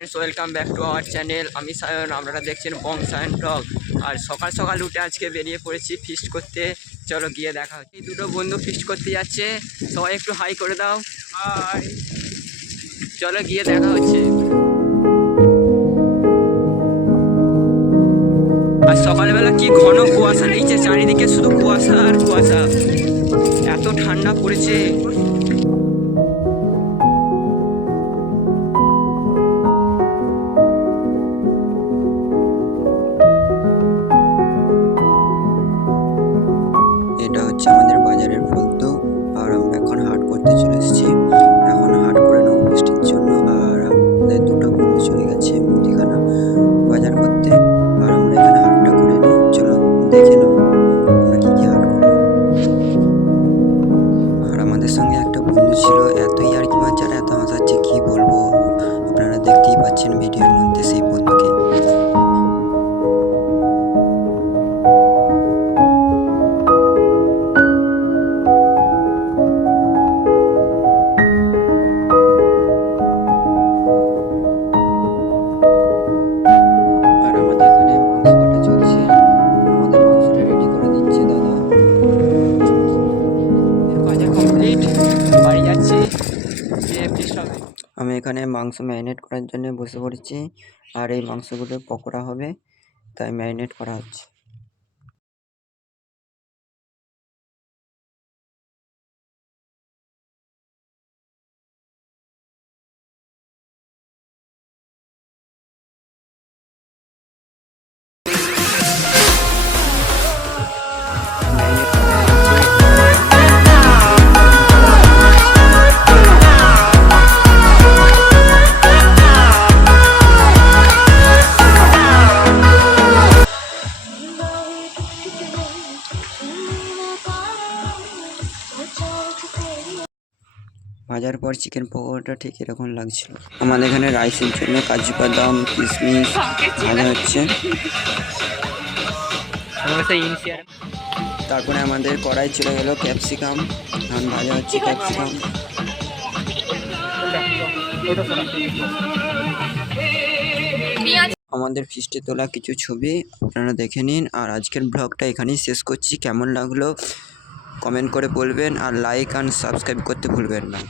Welcome back to our channel. আমি সায়ন, আপনারা দেখছেন বং সায়ন ব্লগ। আর সকাল সকাল উঠে আজকে বেরিয়ে পড়েছি ফিস্ট করতে। চলো গিয়ে দেখা হচ্ছে। এই দুটো বন্ধু ফিস্ট করতে যাচ্ছে, সবাই একটু হাই করে দাও। হাই। চলো গিয়ে দেখা হচ্ছে। আর সকালবেলা কি ঘন কুয়াশা দিচ্ছে, চারিদিকে শুধু কুয়াশা আর কুয়াশা, এত ঠান্ডা পড়েছে। এটা হচ্ছে আমাদের বাজারের ফলতো, আর আমরা এখন হাট করতে চলে এসেছি। এখন হাট করে নেবো বৃষ্টির জন্য। আর আমাদের দুটো বন্ধু চলে গেছে মুদিখানা বাজার করতে, আর আমরা এখানে হাটটা করে নিই। চলো দেখে নাও আমরা কি কি হাট করবো। আর আমাদের সঙ্গে একটা বন্ধু ছিল, এতই আর কি বাচ্চারা এত হাসাচ্ছে কি বলবো, আপনারা দেখতেই পাচ্ছেন ভিডিওর মধ্যে সেই বন্ধুকে। আমি এখানে মাংস ম্যারিনেট করার জন্য বসে পড়েছি, আর এই মাংসগুলো পকোড়া হবে, তাই ম্যারিনেট করা হচ্ছে। ভাজার পর চিকেন পকোড়াটা ঠিক এরকম লাগছিল। আমাদের এখানে রাইসের জন্য কাজু বাদাম কিশমিশ ভাজা হচ্ছে। তারপরে আমাদের কড়াই চলে গেল ক্যাপসিকাম, এখন ভাজা হচ্ছে ক্যাপসিকাম। আমাদের ফিস্টে তোলা কিছু ছবি আপনারা দেখে নিন। আর আজকের ব্লগটা এখানেই শেষ করছি। কেমন লাগলো কমেন্ট করে বলবেন, আর লাইক অ্যান্ড সাবস্ক্রাইব করতে ভুলবেন না।